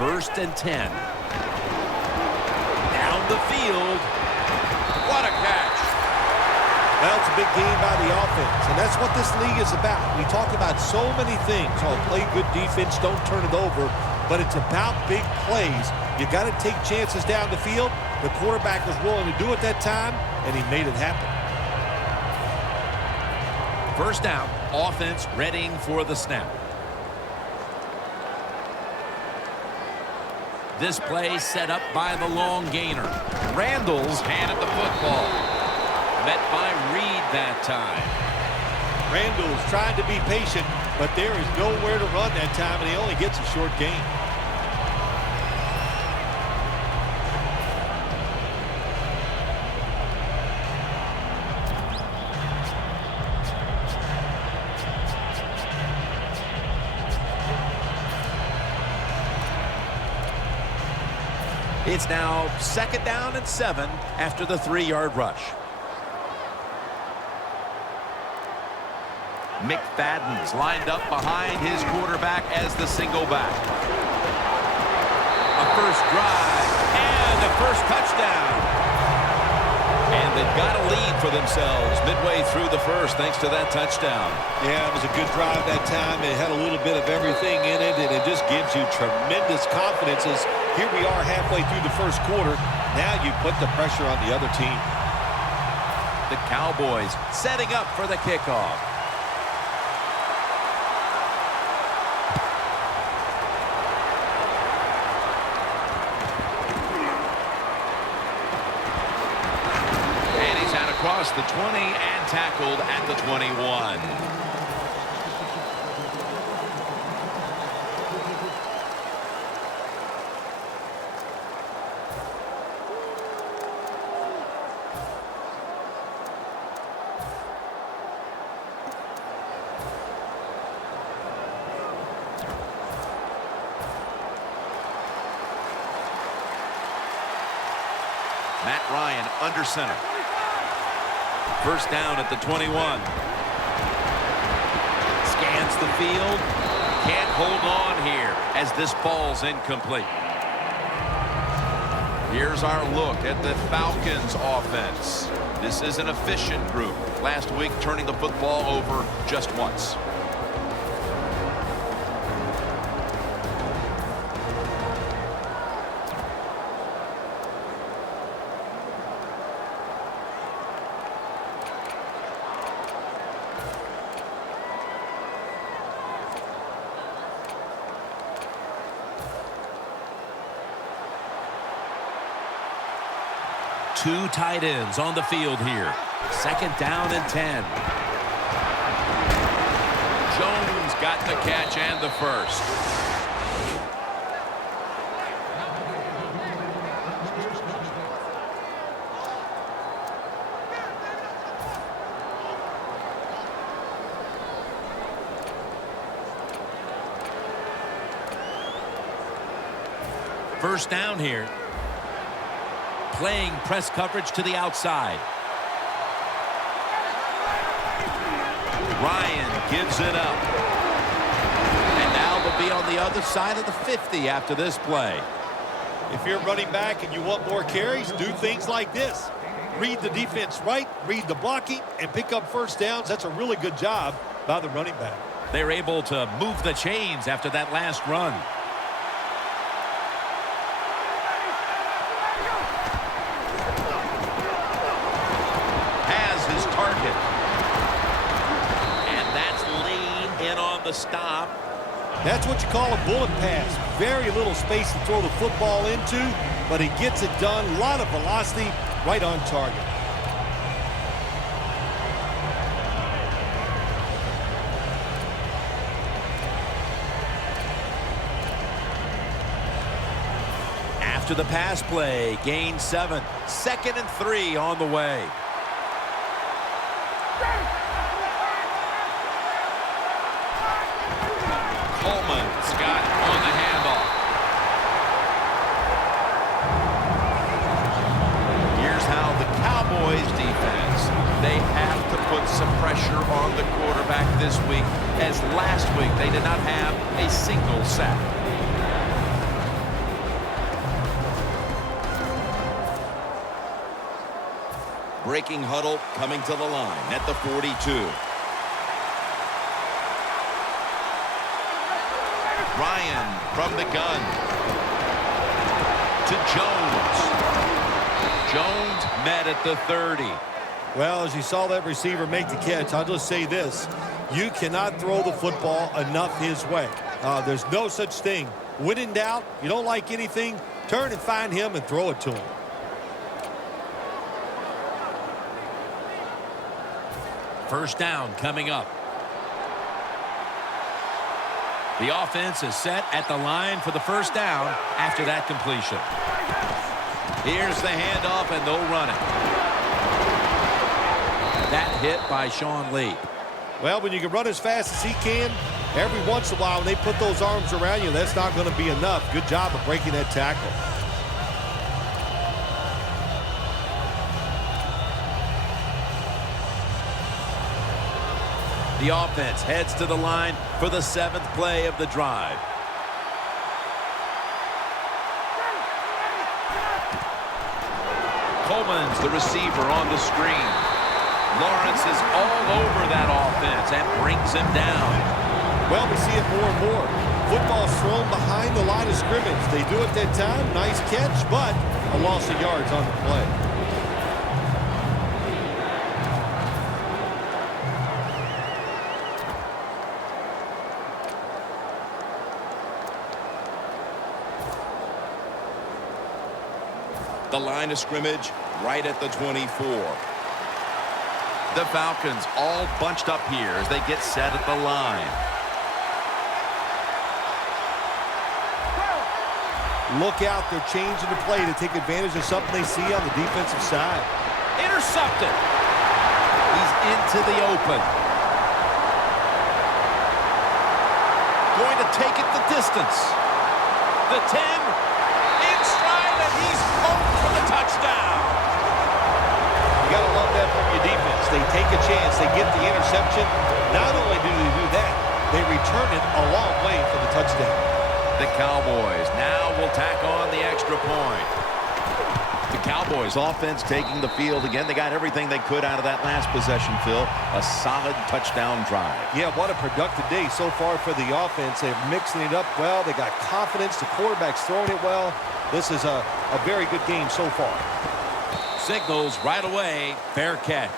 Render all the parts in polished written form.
1st and 10. Down the field. What a catch. Well, it's a big game by the offense, and that's what this league is about. We talk about so many things. Oh, play good defense, don't turn it over. But it's about big plays. You got to take chances down the field. The quarterback was willing to do it that time, and he made it happen. 1st down, offense readying for the snap. This play set up by the long gainer. Randall's handed the football. Met by Reed that time. Randall's trying to be patient, but there is nowhere to run that time, and he only gets a short gain. It's now 2nd down and 7 after the 3-yard rush. McFadden's lined up behind his quarterback as the single back. A first drive and a first touchdown. And they've got a lead for themselves midway through the first thanks to that touchdown. Yeah, it was a good drive that time. It had a little bit of everything in it, and it just gives you tremendous confidence as here we are halfway through the first quarter. Now you put the pressure on the other team. The Cowboys setting up for the kickoff. Across the 20 and tackled at the 21. Matt Ryan under center. 1st down at the 21. Scans the field. Can't hold on here as this ball's incomplete. Here's our look at the Falcons offense. This is an efficient group. Last week turning the football over just once. Two tight ends on the field here. 2nd down and 10. Jones got the catch and the first. First down here. Playing press coverage to the outside. Ryan gives it up. And now they'll be on the other side of the 50 after this play. If you're running back and you want more carries, do things like this. Read the defense right, read the blocking, and pick up first downs. That's a really good job by the running back. They're able to move the chains after that last run. Stop. That's what you call a bullet pass. Very little space to throw the football into, but he gets it done. A lot of velocity, right on target. After the pass play, gain 7. 2nd and 3 on the way. Coleman's got it on the handoff. Here's how the Cowboys defense, they have to put some pressure on the quarterback this week, as last week they did not have a single sack. breaking huddle coming to the line at the 42. Ryan from the gun to Jones. Jones met at the 30. Well, as you saw that receiver make the catch, I'll just say this. You cannot throw the football enough his way. There's no such thing. When in doubt, you don't like anything, turn and find him and throw it to him. First down coming up. The offense is set at the line for the first down after that completion. Here's the handoff, and they'll run it. That hit by Sean Lee. Well, when you can run as fast as he can, every once in a while when they put those arms around you, that's not going to be enough. Good job of breaking that tackle. The offense heads to the line for the 7th play of the drive. Coleman's the receiver on the screen. Lawrence is all over that offense and brings him down. Well, we see it more and more. Football's thrown behind the line of scrimmage. They do it that time. Nice catch, but a loss of yards on the play. The line of scrimmage right at the 24. The Falcons all bunched up here as they get set at the line. Look out, they're changing the play to take advantage of something they see on the defensive side. Intercepted. He's into the open. Going to take it the distance. The 10. In stride, and he's home for the touchdown. You got to love that from your defense. They take a chance. They get the interception. Not only do they do that, they return it a long way for the touchdown. The Cowboys now will tack on the extra point. The Cowboys offense taking the field again. They got everything they could out of that last possession, Phil. A solid touchdown drive. Yeah, what a productive day so far for the offense. They're mixing it up well. They got confidence. The quarterback's throwing it well. This is a very good game so far. Signals right away. Fair catch.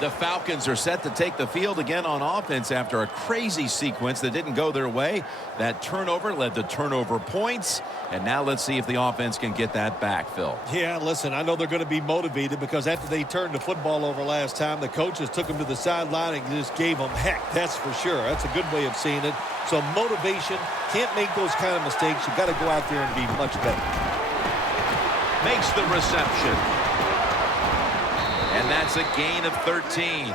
The Falcons are set to take the field again on offense after a crazy sequence that didn't go their way. That turnover led to turnover points. And now let's see if the offense can get that back, Phil. Yeah, listen, I know they're going to be motivated because after they turned the football over last time, the coaches took them to the sideline and just gave them heck. That's for sure. That's a good way of seeing it. So motivation, can't make those kind of mistakes. You've got to go out there and be much better. Makes the reception. And that's a gain of 13.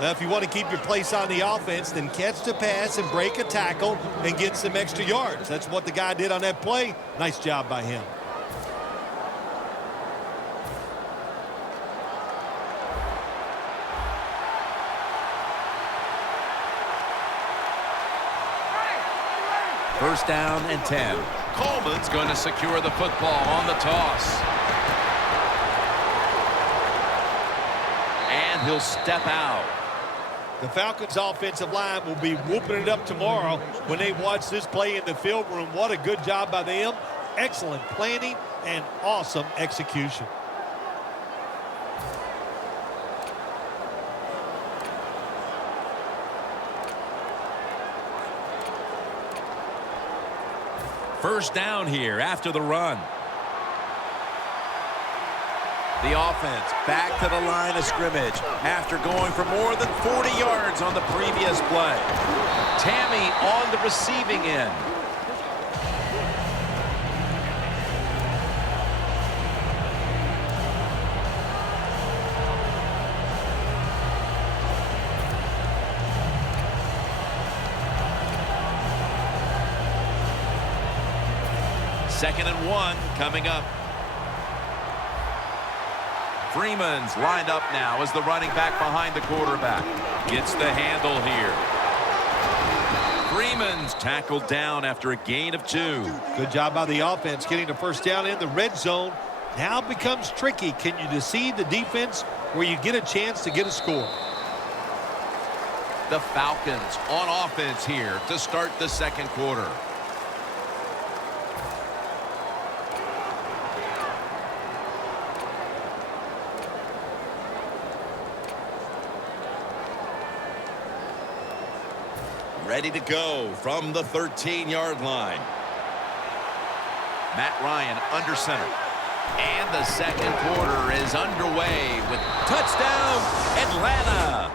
Now, if you want to keep your place on the offense, then catch the pass and break a tackle and get some extra yards. That's what the guy did on that play. Nice job by him. First down and 10. Coleman's going to secure the football on the toss. And he'll step out. The Falcons' offensive line will be whooping it up tomorrow when they watch this play in the film room. What a good job by them. Excellent planning and awesome execution. First down here after the run. The offense back to the line of scrimmage after going for more than 40 yards on the previous play. Tammy on the receiving end. Second and 1 coming up. Freeman's lined up now as the running back behind the quarterback. Gets the handle here. Freeman's tackled down after a gain of 2. Good job by the offense getting the first down in the red zone. Now it becomes tricky. Can you deceive the defense where you get a chance to get a score? The Falcons on offense here to start the second quarter. Ready to go from the 13-yard line. Matt Ryan under center. And the second quarter is underway with touchdown, Atlanta.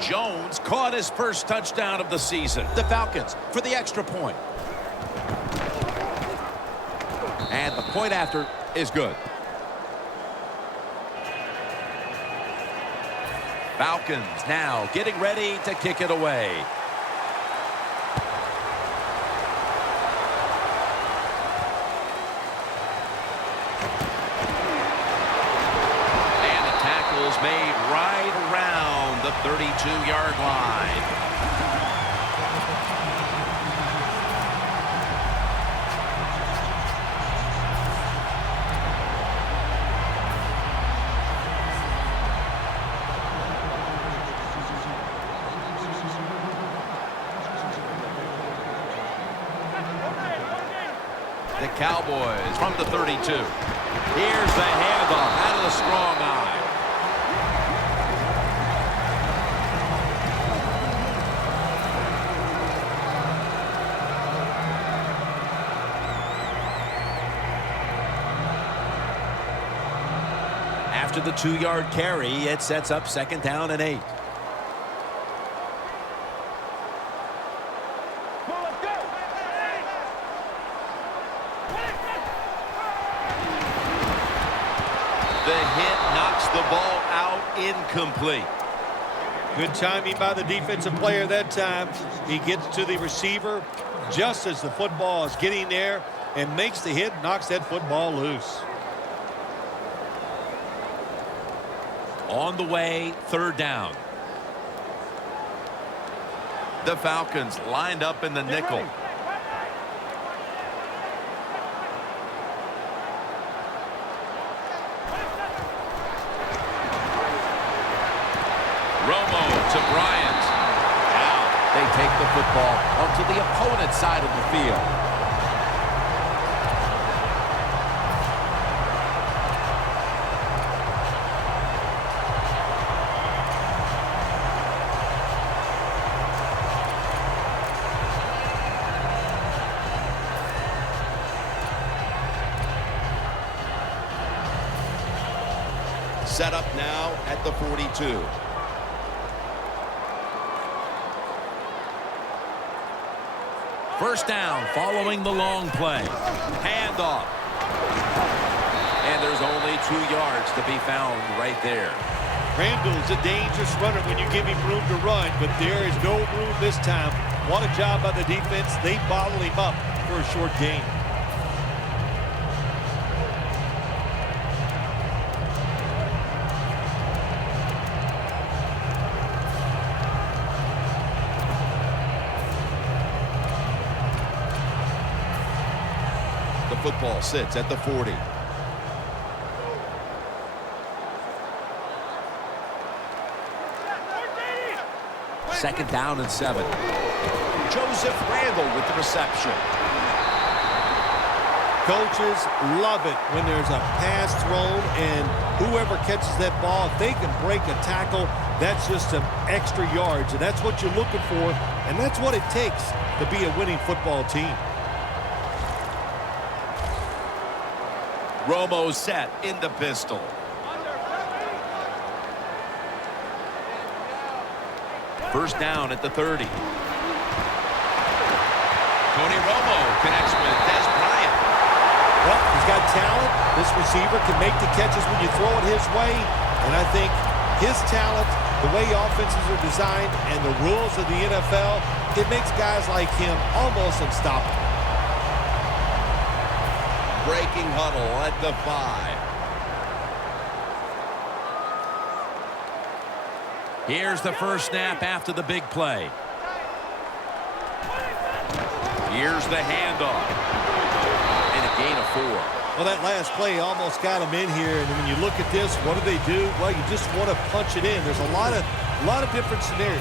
Jones caught his first touchdown of the season. The Falcons for the extra point. And the point after is good. Falcons now getting ready to kick it away. And the tackle's made right around the 32-yard line. The Cowboys from the 32. Here's the handoff out of the strong eye. After the 2-yard carry, it sets up 2nd down and 8. The hit knocks the ball out incomplete. Good timing by the defensive player that time. He gets to the receiver just as the football is getting there and makes the hit, knocks that football loose. On the way, 3rd down. The Falcons lined up in the nickel. Romo to Bryant. Now they take the football onto the opponent's side of the field. Set up now at the 42. First down following the long play. Handoff. And there's only 2 yards to be found right there. Randall's a dangerous runner when you give him room to run, but there is no room this time. What a job by the defense. They bottle him up for a short gain. The football sits at the 40. Second down and 7. Joseph Randall with the reception. Coaches love it when there's a pass thrown and whoever catches that ball, if they can break a tackle, that's just some extra yards. And that's what you're looking for, and that's what it takes to be a winning football team. Romo set in the pistol. First down at the 30. Tony Romo connects with Des Bryant. Well, he's got talent. This receiver can make the catches when you throw it his way. And I think his talent, the way offenses are designed, and the rules of the NFL, it makes guys like him almost unstoppable. Breaking huddle at the 5. Here's the first snap after the big play. Here's the handoff. And a gain of 4. Well, that last play almost got them in here, and when you look at this, what do? Well, you just want to punch it in. There's a lot of different scenarios.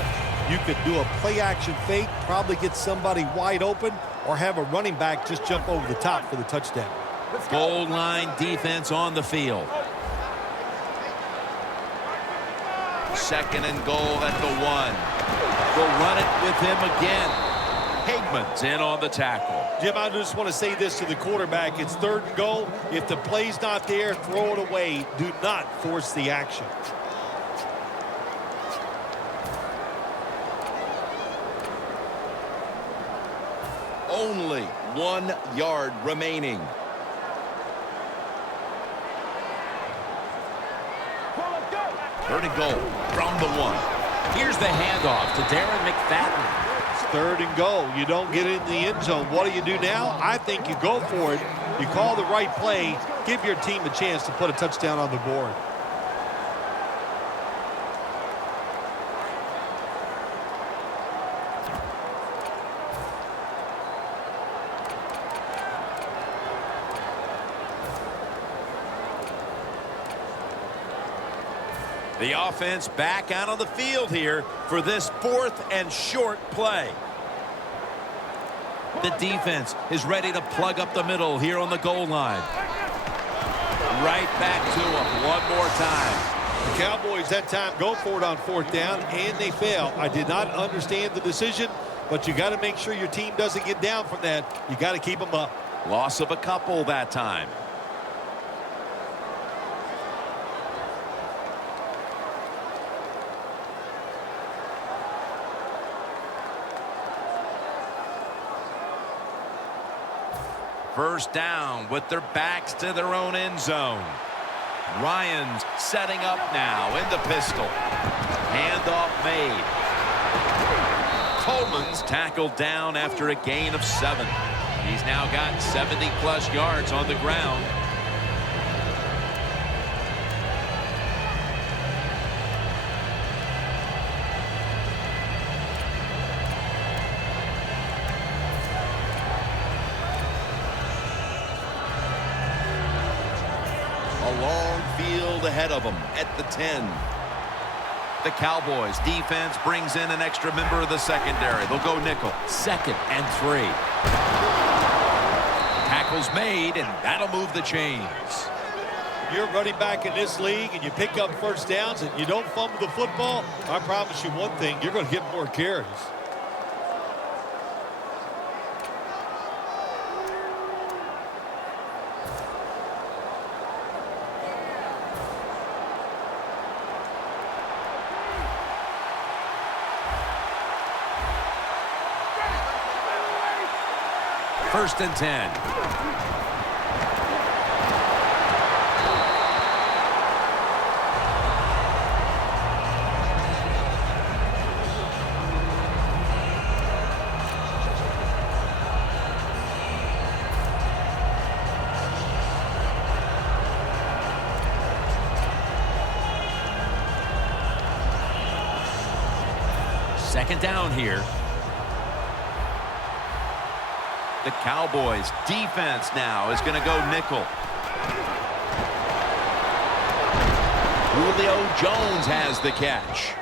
You could do a play-action fake, probably get somebody wide open, or have a running back just jump over the top for the touchdown. Goal line defense on the field. Second and goal at the 1. They'll run it with him again. Hagman's in on the tackle. Jim, I just want to say this to the quarterback. It's third and goal. If the play's not there, throw it away. Do not force the action. Only 1 yard remaining. Third and goal from the 1. Here's the handoff to Darren McFadden. Third and goal. You don't get it in the end zone. What do you do now? I think you go for it. You call the right play. Give your team a chance to put a touchdown on the board. The offense back out on the field here for this 4th and short play. The defense is ready to plug up the middle here on the goal line. Right back to him one more time. The Cowboys that time go for it on 4th down, and they fail. I did not understand the decision, but you got to make sure your team doesn't get down from that. You got to keep them up. Loss of a couple that time. First down with their backs to their own end zone. Ryan's setting up now in the pistol. Handoff made. Coleman's tackled down after a gain of 7. He's now got 70-plus yards on the ground. Long field ahead of them at the 10. The Cowboys defense brings in an extra member of the secondary. They'll go nickel. 2nd and 3. Tackles made, and that'll move the chains. You're running back in this league, and you pick up first downs, and you don't fumble the football. I promise you one thing, you're going to get more carries. First and 10. Second down here. The Cowboys defense now is going to go nickel. Julio Jones has the catch.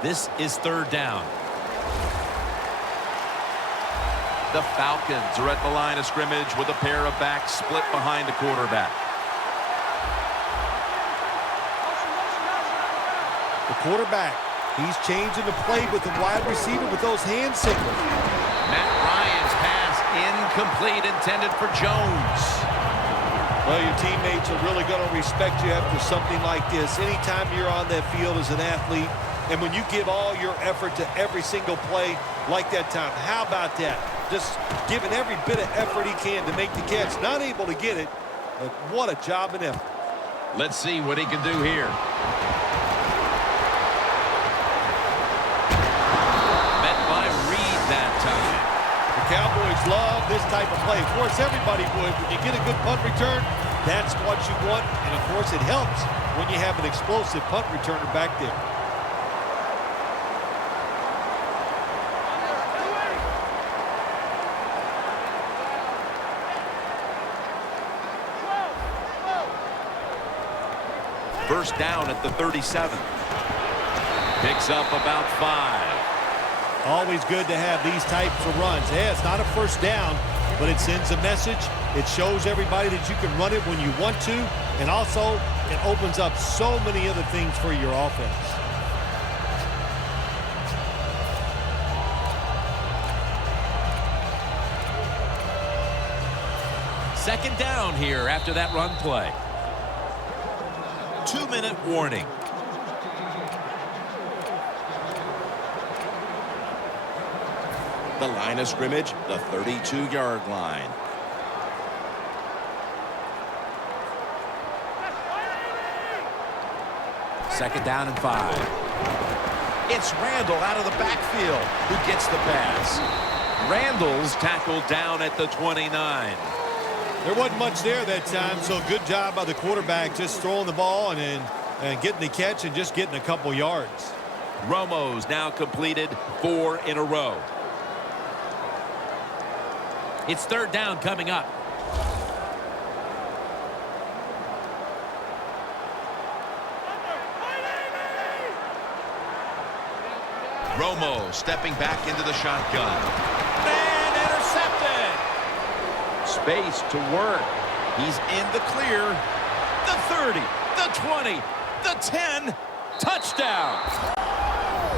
This is third down. The Falcons are at the line of scrimmage with a pair of backs split behind the quarterback. The quarterback, he's changing the play with the wide receiver with those hand signals. Matt Ryan's pass incomplete, intended for Jones. Well, your teammates are really going to respect you after something like this. Anytime you're on that field as an athlete, and when you give all your effort to every single play like that time, how about that? Just giving every bit of effort he can to make the catch. Not able to get it, but what a job and effort. Let's see what he can do here. Cowboys love this type of play. Of course, everybody would. When you get a good punt return, that's what you want. And, of course, it helps when you have an explosive punt returner back there. First down at the 37. Picks up about 5. Always good to have these types of runs. Yeah, it's not a first down, but it sends a message. It shows everybody that you can run it when you want to, and also it opens up so many other things for your offense. Second down here after that run play. 2-minute warning. The line of scrimmage, the 32-yard line. Second down and 5. It's Randall out of the backfield who gets the pass. Randall's tackled down at the 29. There wasn't much there that time, so good job by the quarterback just throwing the ball and getting the catch and just getting a couple yards. Romo's now completed 4 in a row. It's third down coming up. Romo stepping back into the shotgun. And intercepted. Space to work. He's in the clear. The 30, the 20, the 10. Touchdown.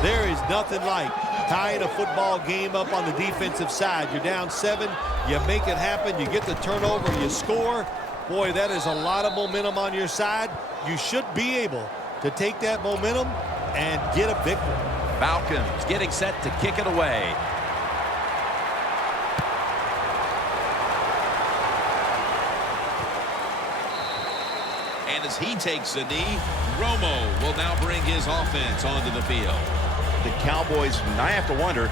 There is nothing like tying a football game up on the defensive side. You're down 7. You make it happen. You get the turnover. You score. Boy, that is a lot of momentum on your side. You should be able to take that momentum and get a victory. Falcons getting set to kick it away. And as he takes a knee, Romo will now bring his offense onto the field. The Cowboys, and I have to wonder,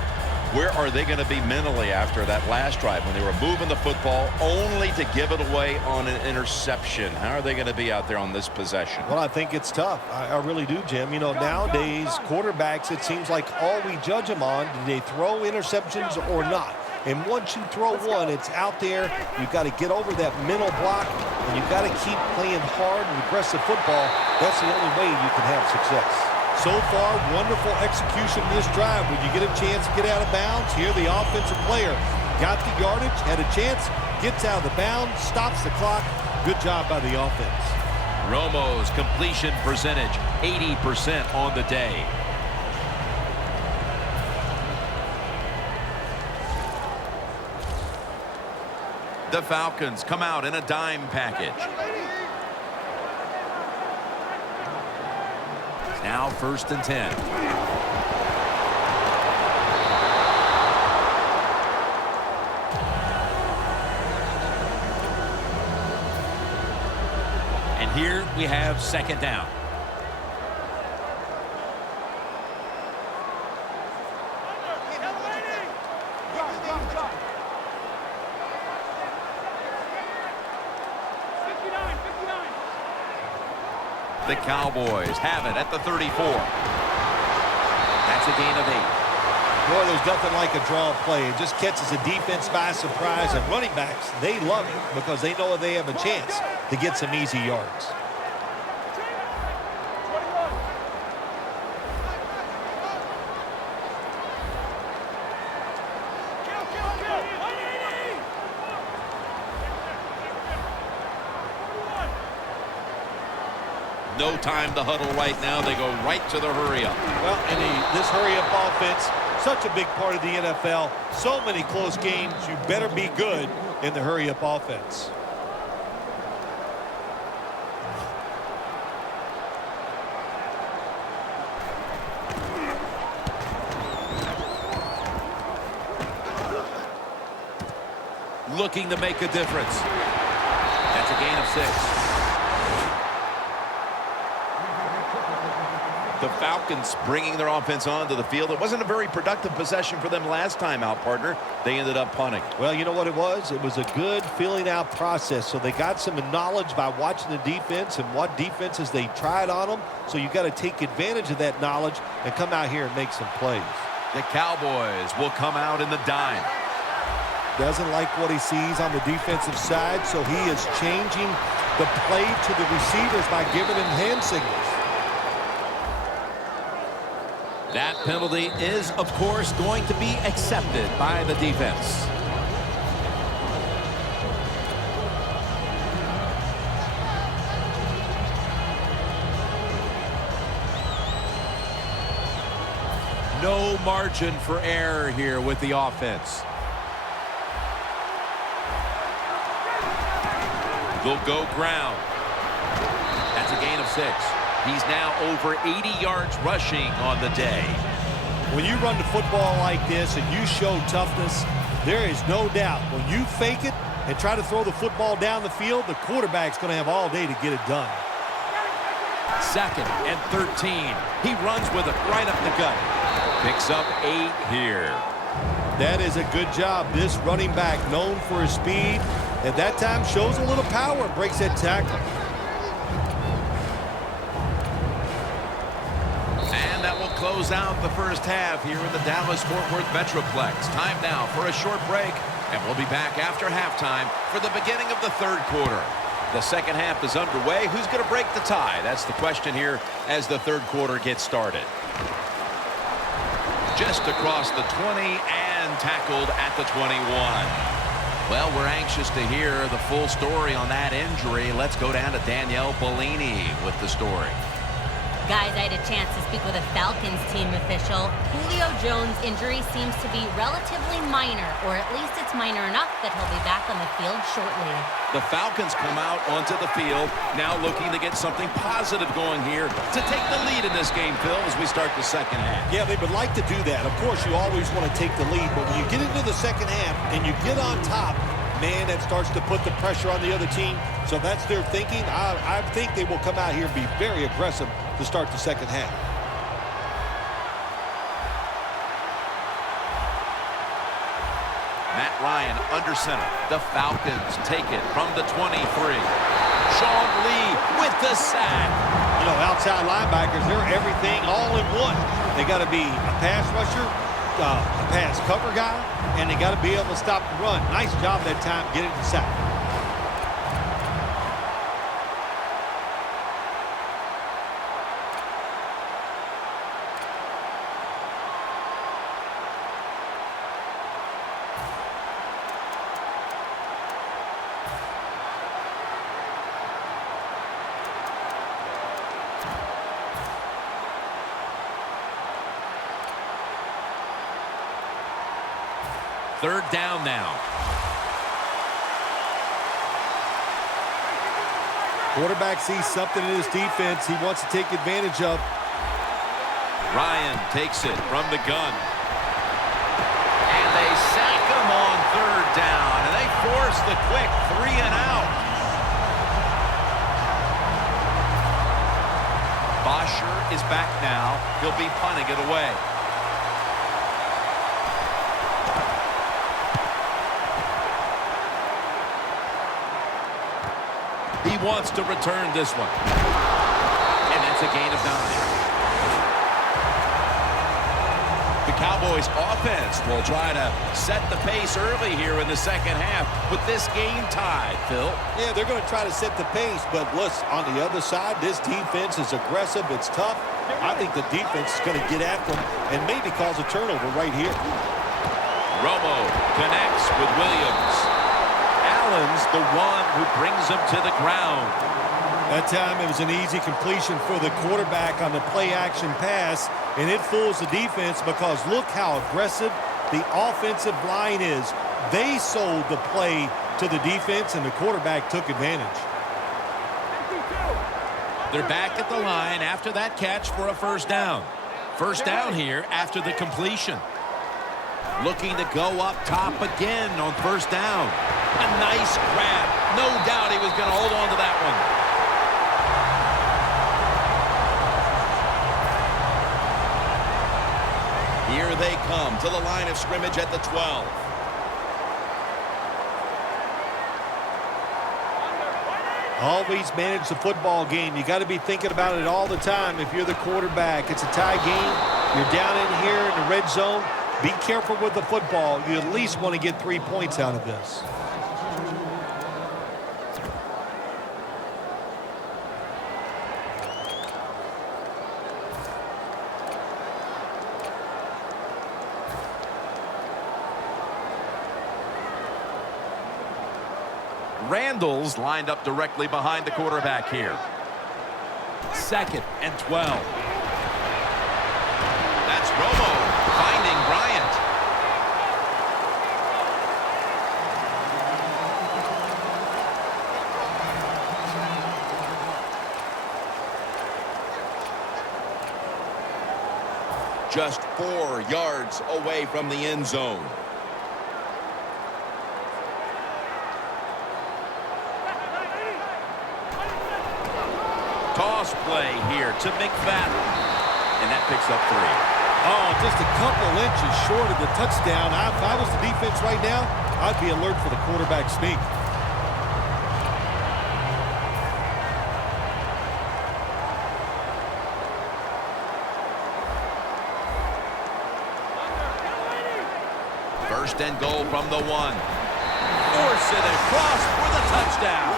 where are they going to be mentally after that last drive when they were moving the football only to give it away on an interception? How are they going to be out there on this possession? Well, I think it's tough. I really do, Jim. You know, nowadays, quarterbacks, it seems like all we judge them on, do they throw interceptions or not? And once you throw one, it's out there. You've got to get over that mental block, and you've got to keep playing hard and aggressive football. That's the only way you can have success. So far, wonderful execution in this drive. When you get a chance to get out of bounds, here the offensive player got the yardage, had a chance, gets out of the bounds, stops the clock. Good job by the offense. Romo's completion percentage, 80% on the day. The Falcons come out in a dime package. Now 1st and 10. And here we have 2nd down. The Cowboys have it at the 34. That's a gain of 8. Boy, there's nothing like a draw play. It just catches the defense by surprise. And running backs, they love it because they know they have a chance to get some easy yards. No time to huddle right now. They go right to the hurry-up. Well, and this hurry-up offense, such a big part of the NFL. So many close games. You better be good in the hurry-up offense. Looking to make a difference. That's a gain of 6. The Falcons bringing their offense onto the field. It wasn't a very productive possession for them last time out, partner. They ended up punting. Well, you know what it was? It was a good filling out process. So they got some knowledge by watching the defense and what defenses they tried on them. So you got to take advantage of that knowledge and come out here and make some plays. The Cowboys will come out in the dime. Doesn't like what he sees on the defensive side, so he is changing the play to the receivers by giving them hand signals. That penalty is, of course, going to be accepted by the defense. No margin for error here with the offense. They'll go ground. That's a gain of 6. He's now over 80 yards rushing on the day. When you run the football like this and you show toughness, there is no doubt when you fake it and try to throw the football down the field, the quarterback's going to have all day to get it done. 2nd and 13. He runs with it right up the gut. Picks up 8 here. That is a good job. This running back, known for his speed, at that time shows a little power, breaks that tackle. And that will close out the first half here in the Dallas-Fort Worth Metroplex. Time now for a short break, and we'll be back after halftime for the beginning of the third quarter. The second half is underway. Who's going to break the tie? That's the question here as the third quarter gets started. Just across the 20 and tackled at the 21. Well, we're anxious to hear the full story on that injury. Let's go down to Danielle Bellini with the story. Guys, I had a chance to speak with a Falcons team official. Julio Jones' injury seems to be relatively minor, or at least it's minor enough that he'll be back on the field shortly. The Falcons come out onto the field, now looking to get something positive going here to take the lead in this game, Phil, as we start the second half. Yeah, they would like to do that. Of course, you always want to take the lead, but when you get into the second half and you get on top, man, that starts to put the pressure on the other team. So that's their thinking. I think they will come out here and be very aggressive to start the second half. Matt Ryan under center. The Falcons take it from the 23. Sean Lee with the sack. You know, outside linebackers, they're everything all in one. They got to be a pass rusher, a pass cover guy, and they got to be able to stop the run. Nice job that time getting the sack. Third down now. Quarterback sees something in his defense he wants to take advantage of. Ryan takes it from the gun. And they sack him on third down. And they force the quick 3 and out. Bosher is back now. He'll be punting it away. He wants to return this one. And that's a gain of 9. The Cowboys offense will try to set the pace early here in the second half with this game tied, Phil. Yeah, they're going to try to set the pace, but listen, on the other side, this defense is aggressive. It's tough. I think the defense is going to get after them and maybe cause a turnover right here. Romo connects with Williams. Allen's the one who brings him to the ground. That time it was an easy completion for the quarterback on the play-action pass, and it fools the defense because look how aggressive the offensive line is. They sold the play to the defense, and the quarterback took advantage. They're back at the line after that catch for a first down. First down here after the completion. Looking to go up top again on first down. A nice grab. No doubt he was going to hold on to that one. they come to the line of scrimmage at the 12. Always manage the football game. You got to be thinking about it all the time if you're the quarterback. It's a tie game. You're down in here in the red zone. Be careful with the football. You at least want to get 3 points out of this. Randall's lined up directly behind the quarterback here. 2nd and 12. That's Romo finding Bryant. Just 4 yards away from the end zone. Toss play here to McFadden. And that picks up 3. Oh, just a couple inches short of the touchdown. If I was the defense right now, I'd be alert for the quarterback sneak. First and goal from the 1. Force it across for the touchdown.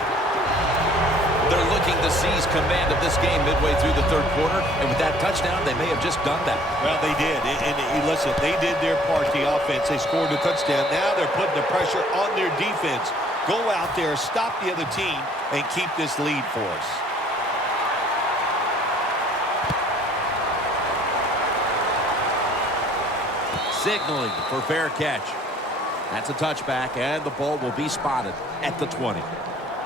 They're looking to seize command of this game midway through the 3rd quarter, and with that touchdown, they may have just done that. Well, they did, and listen, they did their part, the offense. They scored a touchdown. Now they're putting the pressure on their defense. Go out there, stop the other team, and keep this lead for us. Signaling for fair catch. That's a touchback, and the ball will be spotted at the 20.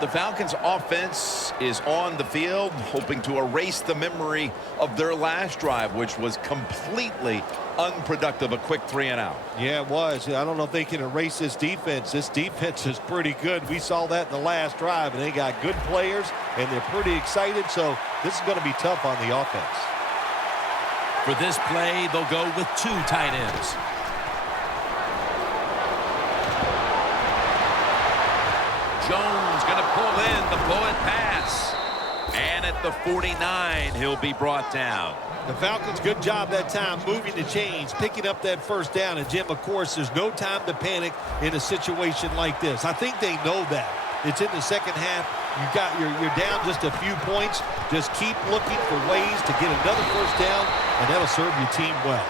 The Falcons offense is on the field, hoping to erase the memory of their last drive, which was completely unproductive, a quick 3 and out. Yeah, it was. I don't know if they can erase this defense. This defense is pretty good. We saw that in the last drive, and they got good players, and they're pretty excited, so this is going to be tough on the offense. For this play, they'll go with 2 tight ends. Jones going to pull in the bullet pass. And at the 49, he'll be brought down. The Falcons, good job that time moving the chains, picking up that first down. And, Jim, of course, there's no time to panic in a situation like this. I think they know that. It's in the second half. You're down just a few points. Just keep looking for ways to get another first down, and that'll serve your team well.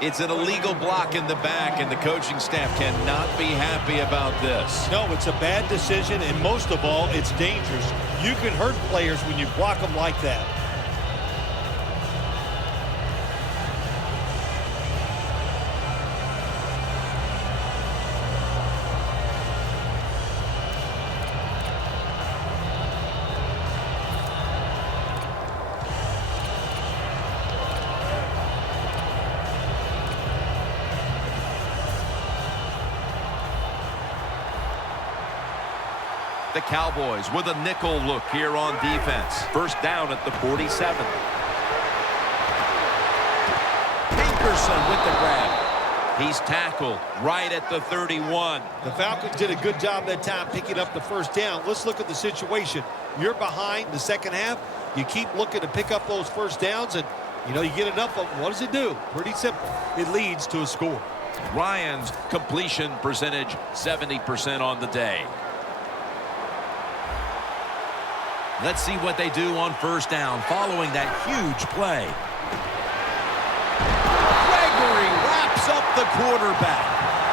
It's an illegal block in the back, and the coaching staff cannot be happy about this. No, it's a bad decision, and most of all, it's dangerous. You can hurt players when you block them like that. The Cowboys with a nickel look here on defense. First down at the 47. Hankerson with the grab. He's tackled right at the 31. The Falcons did a good job that time picking up the first down. Let's look at the situation. You're behind the second half. You keep looking to pick up those first downs, and, you get enough of them. What does it do? Pretty simple. It leads to a score. Ryan's completion percentage, 70% on the day. Let's see what they do on first down following that huge play. Gregory wraps up the quarterback.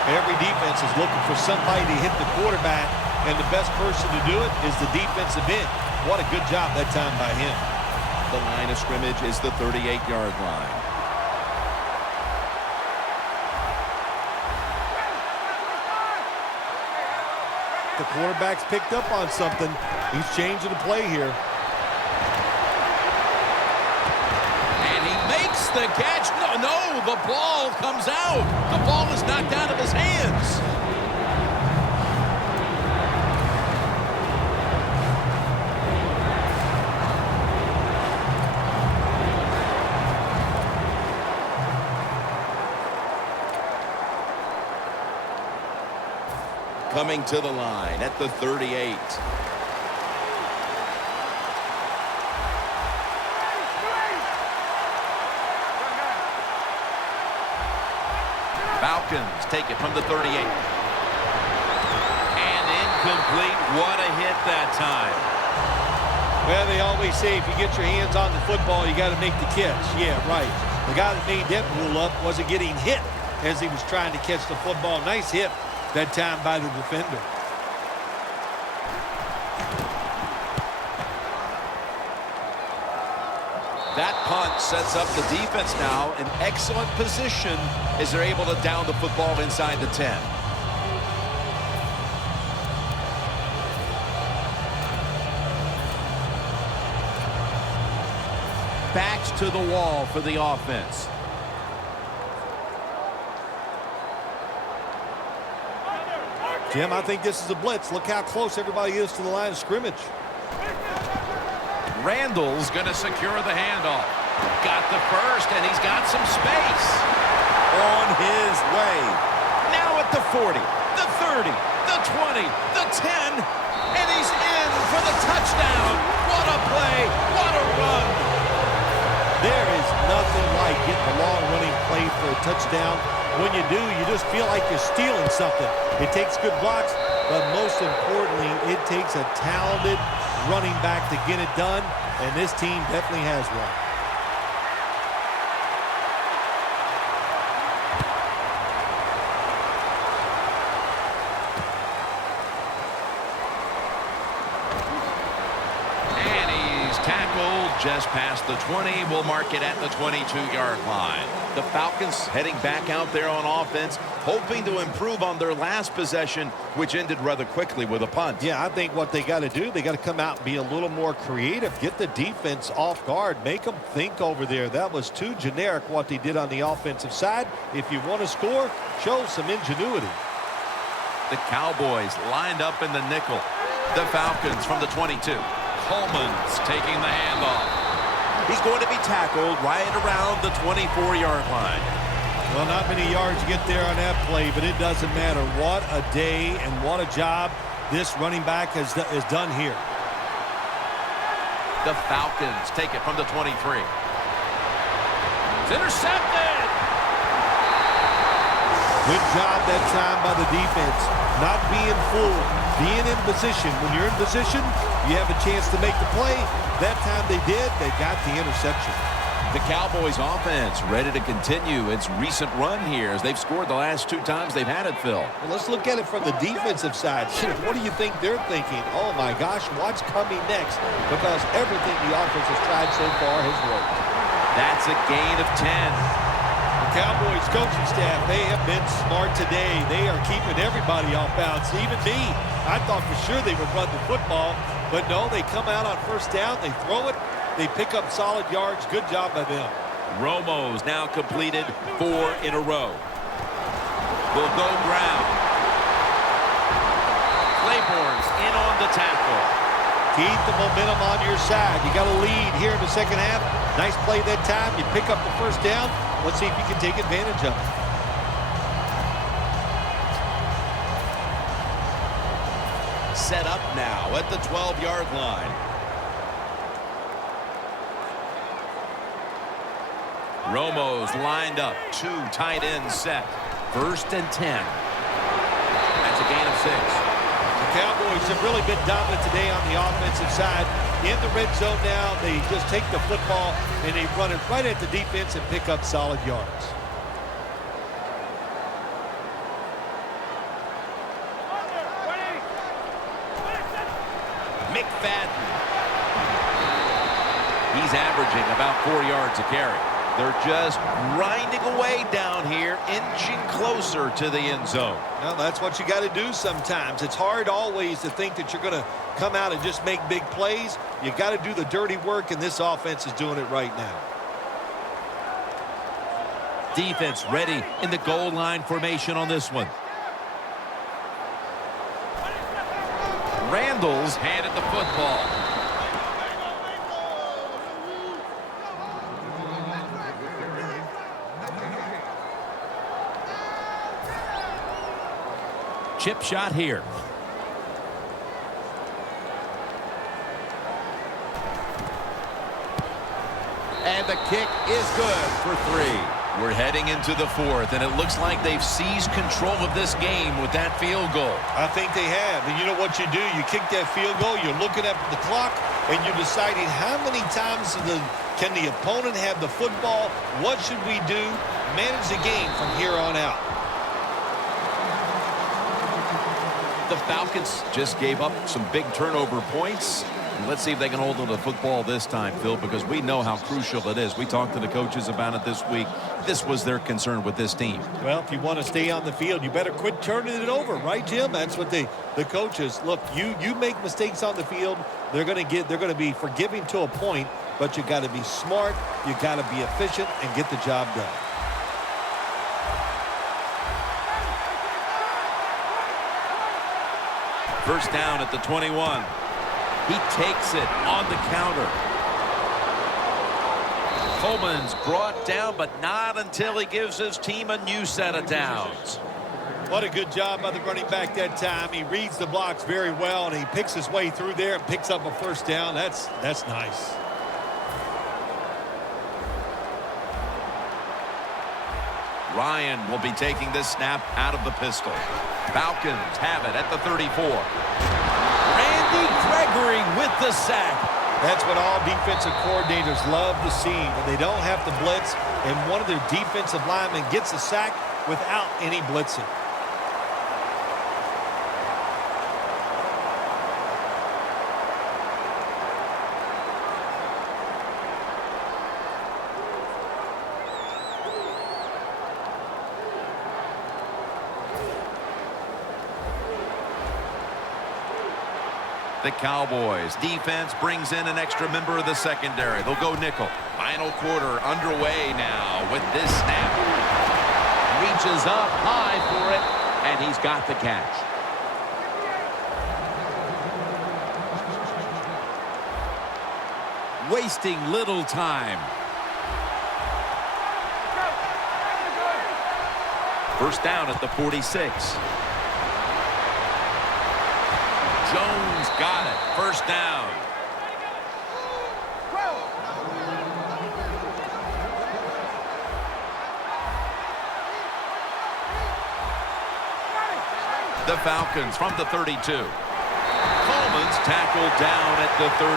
Every defense is looking for somebody to hit the quarterback, and the best person to do it is the defensive end. What a good job that time by him. The line of scrimmage is the 38-yard line. The quarterback's picked up on something. He's changing the play here. And he makes the catch. No, the ball comes out. The ball is knocked out of his hands. coming to the line at the 38. Falcons take it from the 38. And incomplete. What a hit that time. Well, they always say if you get your hands on the football, you got to make the catch. Yeah, right. The guy that made that rule up wasn't getting hit as he was trying to catch the football. Nice hit that time by the defender. That punt sets up the defense now in excellent position as they're able to down the football inside the 10. Backs to the wall for the offense. Jim, I think this is a blitz. Look how close everybody is to the line of scrimmage. Randall's going to secure the handoff. Got the first, and he's got some space. On his way. Now at the 40, the 30, the 20, the 10, and he's in for the touchdown. What a play. What a run. There is nothing like getting a long running play for a touchdown. When you do, you just feel like you're stealing something. It takes good blocks, but most importantly, it takes a talented running back to get it done, and this team definitely has one. And he's tackled just past the 20. We'll mark it at the 22-yard line. The Falcons heading back out there on offense, hoping to improve on their last possession, which ended rather quickly with a punt. Yeah, I think what they got to do, they got to come out and be a little more creative, get the defense off guard, make them think over there. That was too generic what they did on the offensive side. If you want to score, show some ingenuity. The Cowboys lined up in the nickel. The Falcons from the 22. Coleman's taking the handoff. He's going to be tackled right around the 24-yard line. Well, not many yards to get there on that play, but it doesn't matter. What a day and what a job this running back has done here. The Falcons take it from the 23. It's intercepted. Good job that time by the defense. Not being fooled, being in position. When you're in position, you have a chance to make the play. That time they did, they got the interception. The Cowboys offense ready to continue its recent run here as they've scored the last 2 times they've had it, Phil. Well, let's look at it from the defensive side. What do you think they're thinking? Oh, my gosh, what's coming next? Because everything the offense has tried so far has worked. That's a gain of 10. The Cowboys coaching staff, they have been smart today. They are keeping everybody off bounds, even me. I thought for sure they would run the football, but no, they come out on first down, they throw it, they pick up solid yards. Good job by them. Romo's now completed 4 in a row. Will go ground. Claiborne's in on the tackle. Keep the momentum on your side. You got a lead here in the second half. Nice play that time. You pick up the first down. Let's see if you can take advantage of it. Set up now at the 12-yard line. Romo's lined up. 2 tight ends set. 1st and 10. That's a gain of 6. The Cowboys have really been dominant today on the offensive side. In the red zone now, they just take the football and they run it right at the defense and pick up solid yards. McFadden. He's averaging about 4 yards a carry. They're just grinding away down here, inching closer to the end zone. Well, that's what you got to do sometimes. It's hard always to think that you're going to come out and just make big plays. You got to do the dirty work, and this offense is doing it right now. Defense ready in the goal line formation on this one. Randall's handed the football. chip shot here. And the kick is good for 3. We're heading into the 4th, and it looks like they've seized control of this game with that field goal. I think they have. And you know what you do? You kick that field goal, you're looking at the clock, and you're deciding how many times can the opponent have the football? What should we do? Manage the game from here on out. The Falcons just gave up some big turnover points. Let's see if they can hold on to the football this time, Phil, because we know how crucial it is. We talked to the coaches about it this week. This was their concern with this team. Well, if you want to stay on the field, you better quit turning it over, right, Jim? That's what the coaches look. You make mistakes on the field, they're going to be forgiving to a point, but you got to be smart, you got to be efficient, and get the job done. First down at the 21. He takes it on the counter. Coleman's brought down, but not until he gives his team a new set of downs. What a good job by the running back that time. He reads the blocks very well, and he picks his way through there and picks up a first down. That's nice. Ryan will be taking this snap out of the pistol. Falcons have it at the 34. Gregory with the sack. That's what all defensive coordinators love to see, when they don't have to blitz and one of their defensive linemen gets a sack without any blitzing. The Cowboys defense brings in an extra member of the secondary. They'll go nickel. Final quarter underway now with this snap. Reaches up high for it, and he's got the catch. Wasting little time. First down at the 46. Jones got it. First down. The Falcons from the 32. Coleman's tackled down at the 32.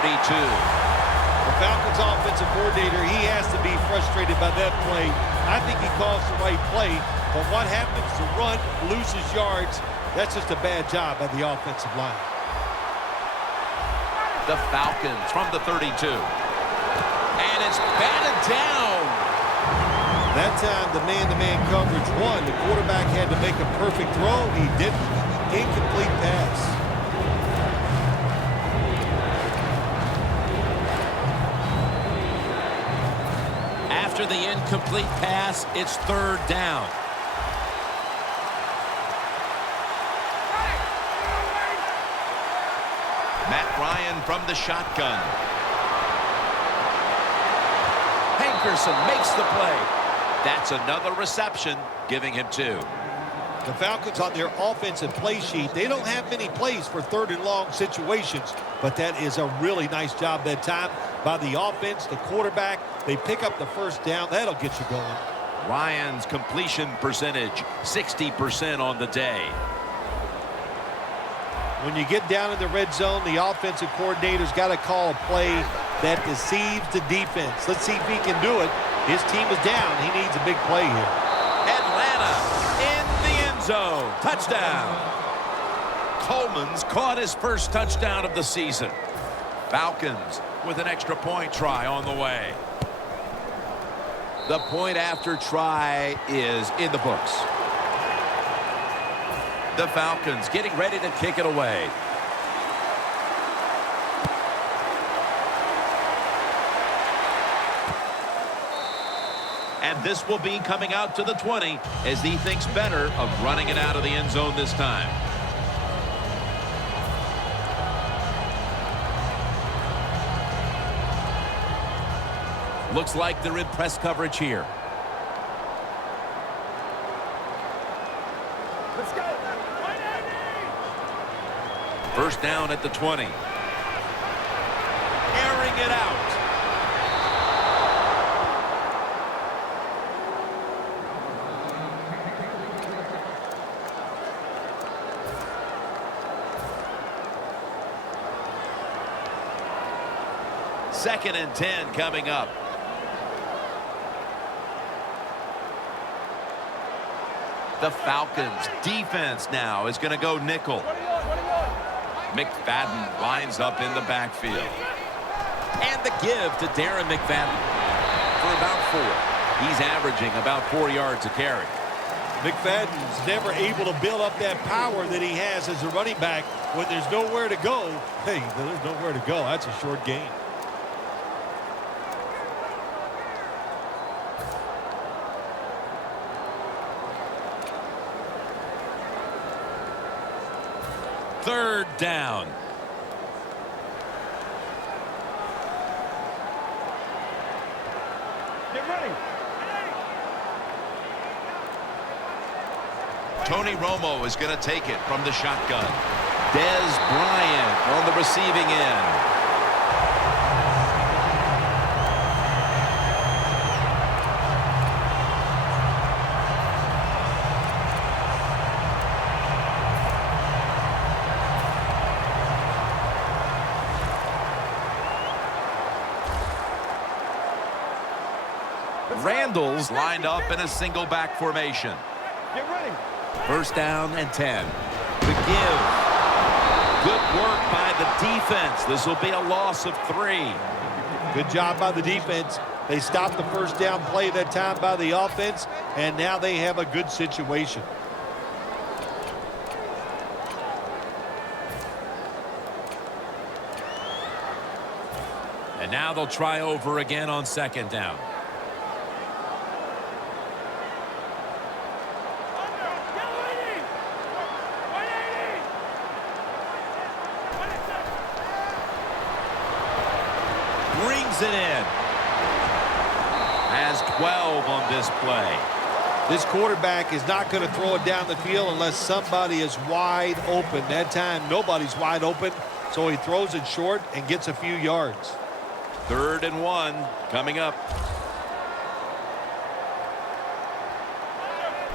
The Falcons offensive coordinator, he has to be frustrated by that play. I think he calls the right play, but what happens to run, loses yards, that's just a bad job by the offensive line. The Falcons from the 32. And it's batted down. That time, the man-to-man coverage won. The quarterback had to make a perfect throw. He didn't. Incomplete pass. After the incomplete pass, it's third down. Matt Ryan from the shotgun. Hankerson makes the play. That's another reception, giving him 2. The Falcons on their offensive play sheet, they don't have many plays for third and long situations, but that is a really nice job that time by the offense, the quarterback. They pick up the first down. That'll get you going. Ryan's completion percentage, 60% on the day. When you get down in the red zone, the offensive coordinator's got to call a play that deceives the defense. Let's see if he can do it. His team is down. He needs a big play here. Atlanta in the end zone. Touchdown. Coleman's caught his first touchdown of the season. Falcons with an extra point try on the way. The point after try is in the books. The Falcons getting ready to kick it away. And this will be coming out to the 20 as he thinks better of running it out of the end zone this time. Looks like they're in press coverage here. First down at the 20. Airing it out. Second and 10 coming up. The Falcons defense now is going to go nickel. McFadden lines up in the backfield. And the give to Darren McFadden for about 4. He's averaging about 4 yards a carry. McFadden's never able to build up that power that he has as a running back when there's nowhere to go. Hey, there's nowhere to go. That's a short gain. Third down. Get ready. Tony Romo is going to take it from the shotgun. Dez Bryant on the receiving end. Randall's lined up in a single back formation. Get ready. First down and 10. The give. Good work by the defense. This will be a loss of 3. Good job by the defense. They stopped the first down play that time by the offense, and now they have a good situation. And now they'll try over again on second down. Brings it in. Has 12 on this play. This quarterback is not going to throw it down the field unless somebody is wide open. That time, nobody's wide open, so he throws it short and gets a few yards. 3rd and 1 coming up.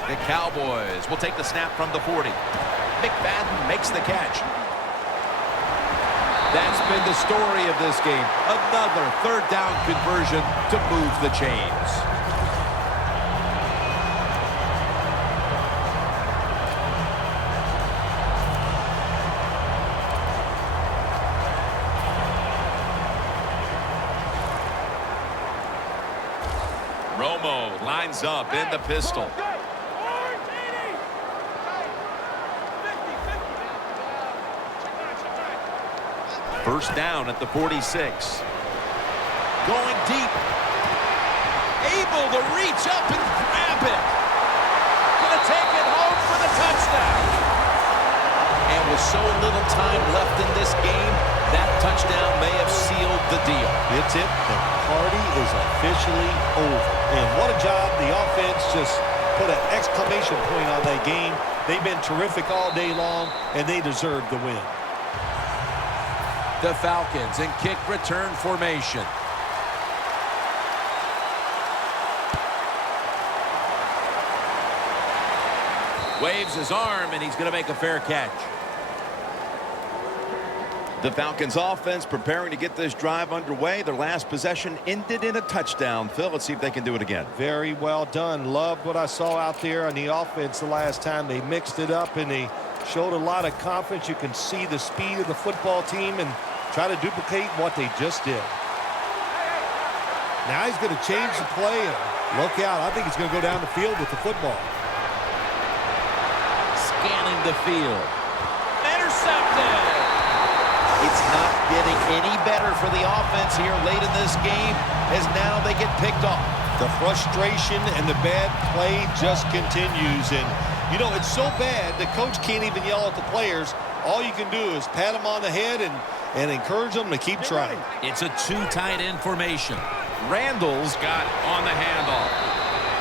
The Cowboys will take the snap from the 40. McFadden makes the catch. That's been the story of this game. Another 3rd down conversion to move the chains. Romo lines up in the pistol. First down at the 46. Going deep. Able to reach up and grab it. Gonna take it home for the touchdown. And with so little time left in this game, that touchdown may have sealed the deal. It's it. The party is officially over. And what a job. The offense just put an exclamation point on that game. They've been terrific all day long, and they deserve the win. The Falcons in kick return formation. Waves his arm, and he's going to make a fair catch. The Falcons offense preparing to get this drive underway. Their last possession ended in a touchdown. Phil, let's see if they can do it again. Very well done. Loved what I saw out there on the offense the last time. They mixed it up, and they showed a lot of confidence. You can see the speed of the football team and try to duplicate what they just did. Now he's going to change the play. Look out. I think he's going to go down the field with the football. Scanning the field. Intercepted. It's not getting any better for the offense here late in this game as now they get picked off. The frustration and the bad play just continues. And, you know, it's so bad the coach can't even yell at the players. All you can do is pat them on the head and encourage them to keep trying. It's a 2 tight end formation. Randall's got on the handoff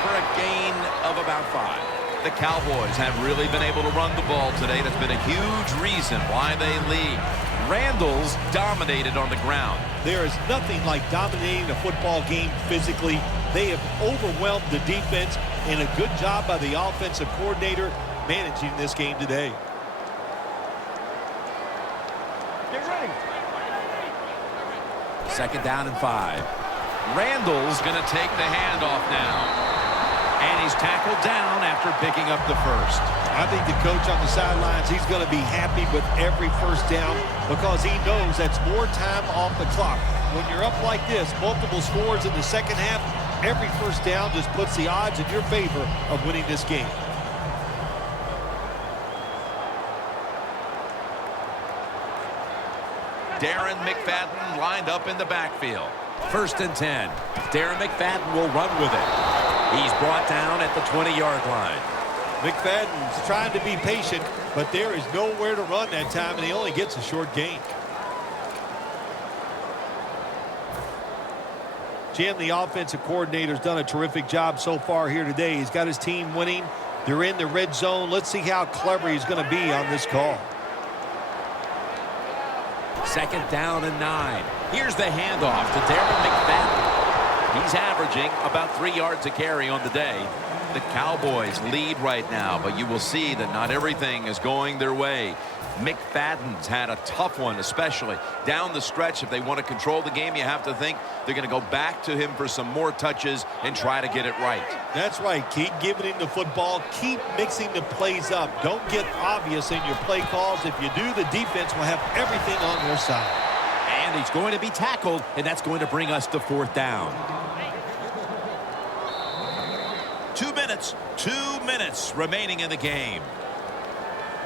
for a gain of about 5. The Cowboys have really been able to run the ball today. That's been a huge reason why they lead. Randall's dominated on the ground. There is nothing like dominating a football game physically. They have overwhelmed the defense, and a good job by the offensive coordinator managing this game today. Get ready. 2nd down and 5. Randall's going to take the handoff now. And he's tackled down after picking up the first. I think the coach on the sidelines, he's going to be happy with every first down because he knows that's more time off the clock. When you're up like this, multiple scores in the second half, every first down just puts the odds in your favor of winning this game. Darren McFadden lined up in the backfield. 1st and 10. Darren McFadden will run with it. He's brought down at the 20-yard line. McFadden's trying to be patient, but there is nowhere to run that time, and he only gets a short gain. Jim, the offensive coordinator's done a terrific job so far here today. He's got his team winning. They're in the red zone. Let's see how clever he's going to be on this call. 2nd down and 9. Here's the handoff to Darren McFadden. He's averaging about 3 yards a carry on the day. The Cowboys lead right now, but you will see that not everything is going their way. McFadden's had a tough one, especially down the stretch. If they want to control the game, you have to think they're going to go back to him for some more touches and try to get it right. That's right. Keep giving him the football. Keep mixing the plays up. Don't get obvious in your play calls. If you do, the defense will have everything on their side. And he's going to be tackled, and that's going to bring us to 4th down. 2 minutes remaining in the game.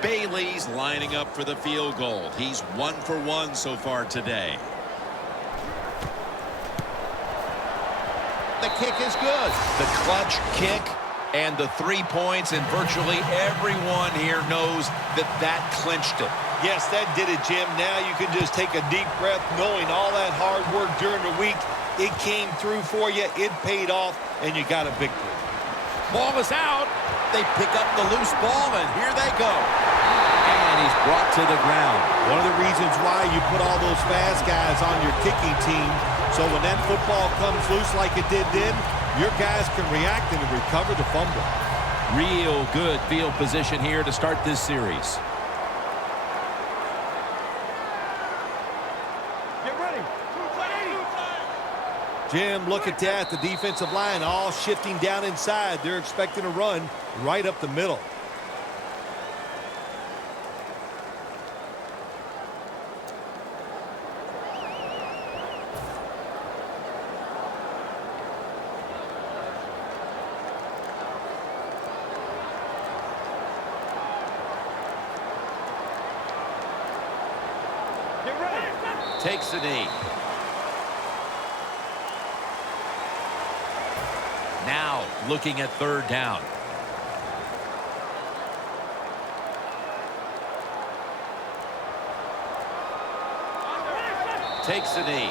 Bailey's lining up for the field goal. He's 1 for 1 so far today. The kick is good. The clutch kick and the 3 points, and virtually everyone here knows that that clinched it. Yes, that did it, Jim. Now you can just take a deep breath knowing all that hard work during the week, it came through for you, it paid off, and you got a victory. Ball is out. They pick up the loose ball, and here they go. And he's brought to the ground. One of the reasons why you put all those fast guys on your kicking team, so when that football comes loose like it did then, your guys can react and recover the fumble. Real good field position here to start this series. Get ready. Jim, look at that. The defensive line all shifting down inside. They're expecting a run right up the middle. Get ready. Takes the knee. Now looking at 3rd down. Takes the knee.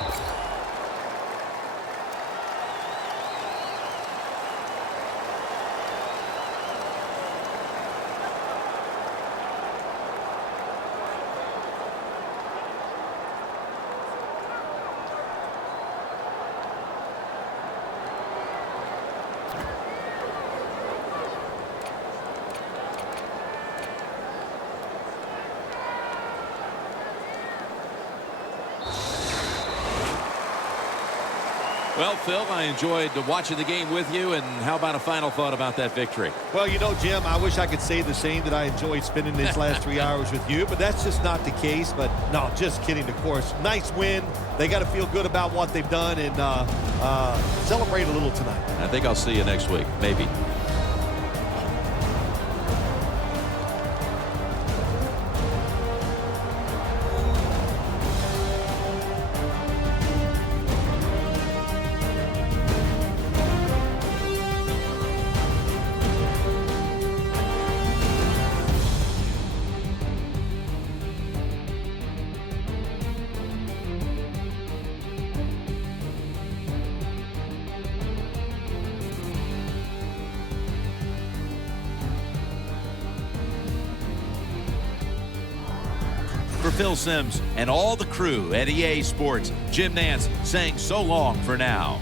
Well, Phil, I enjoyed watching the game with you, and how about a final thought about that victory? Well, you know, Jim, I wish I could say the same, that I enjoyed spending these last 3 hours with you, but that's just not the case. But no, just kidding, of course. Nice win. They got to feel good about what they've done and celebrate a little tonight. I think I'll see you next week, maybe. Phil Simms, and all the crew at EA Sports, Jim Nance saying so long for now.